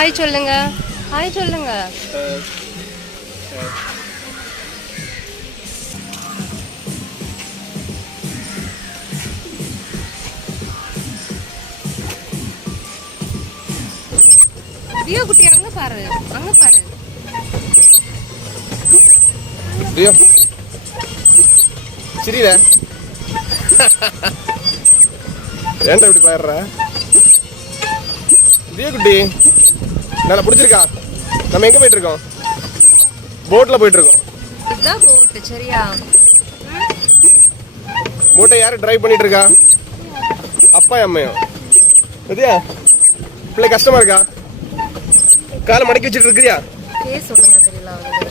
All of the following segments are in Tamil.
ஹாய் சொல்லுங்க. ஹாய் சொல்லுங்க. தியோ குட்டி அங்க பாரு, அங்க பாரு. தியோ சிரில ஏன்டா இப்படி பாடுற? தியோ குட்டி நல்லா பிடிச்சிருக்கா? நம்ம எங்க போயிட்டு இருக்கோம்? போட்ல போயிட்டு இருக்கோம். இதுதான் போட். சரியா? போட்டை யாரு டிரைவ் பண்ணிட்டு இருக்கா? அப்பா அம்மையும். சரியா? பிள்ளை கஷ்டமா இருக்கா? காலை மடக்கி வச்சுட்டு இருக்கிறியா? பேர் சொல்லுங்க தெரியல அவனுக்கு.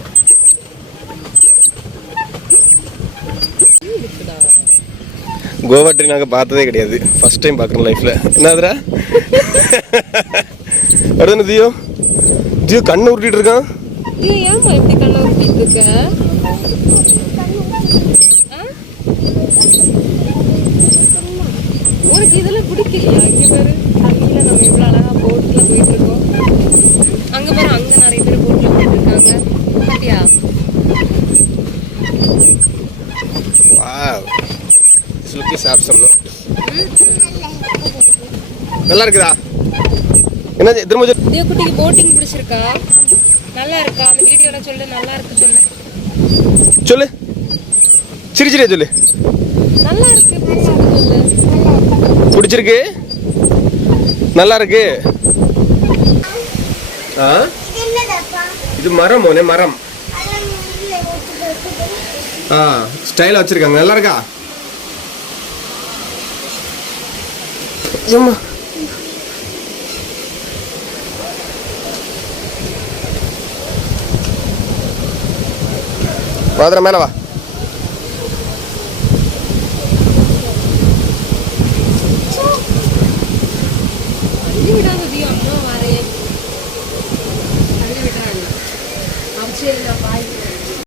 கோவா ட்ரீ நாங்கள் பார்த்ததே கிடையாது, ஃபர்ஸ்ட் டைம் பார்க்குறோம் லைஃப்பில். என்னதுரா அடுத்து தியோ தியோ கண்ணை உருட்டிட்டு இருக்கான். ஏம்மா இப்படி கண்ணை உருட்டிட்டு இருக்க? உனக்கு இதெல்லாம் பிடிக்கலையா? இங்கே பாரு, தண்ணியில் நம்ம எவ்வளோ அழகாக போட்டில் போயிட்டு இருக்கோம். அங்கே பாரு, அங்கே நிறைய பேர் போட்டில் போயிட்டு இருக்காங்க. பாத்தியா? Wow, this look is ஆப்சம். நல்லா இருக்குதா? என்ன திரும்ப தியோ குட்டிக்கு போட்டிங் பிடிச்சிருக்கா? நல்லா இருக்கா? அந்த வீடியோல சொல்லு, நல்லா இருக்கு சொல்லு. சொல்லு, சிரி சிரியா சொல்லு. நல்லா இருக்கு சொல்லு. பிடிச்சிருக்கு, நல்லா இருக்கு. இது மரம் மோனே, மரம். ஸ்டைலா வச்சிருக்காங்க. நல்லா இருக்கா? ஏம்மா வாதர மேல வா. தள்ளி விடாத தியோ, அம்மா வரேன். தள்ளி விடாத. அவசியம் இல்லை.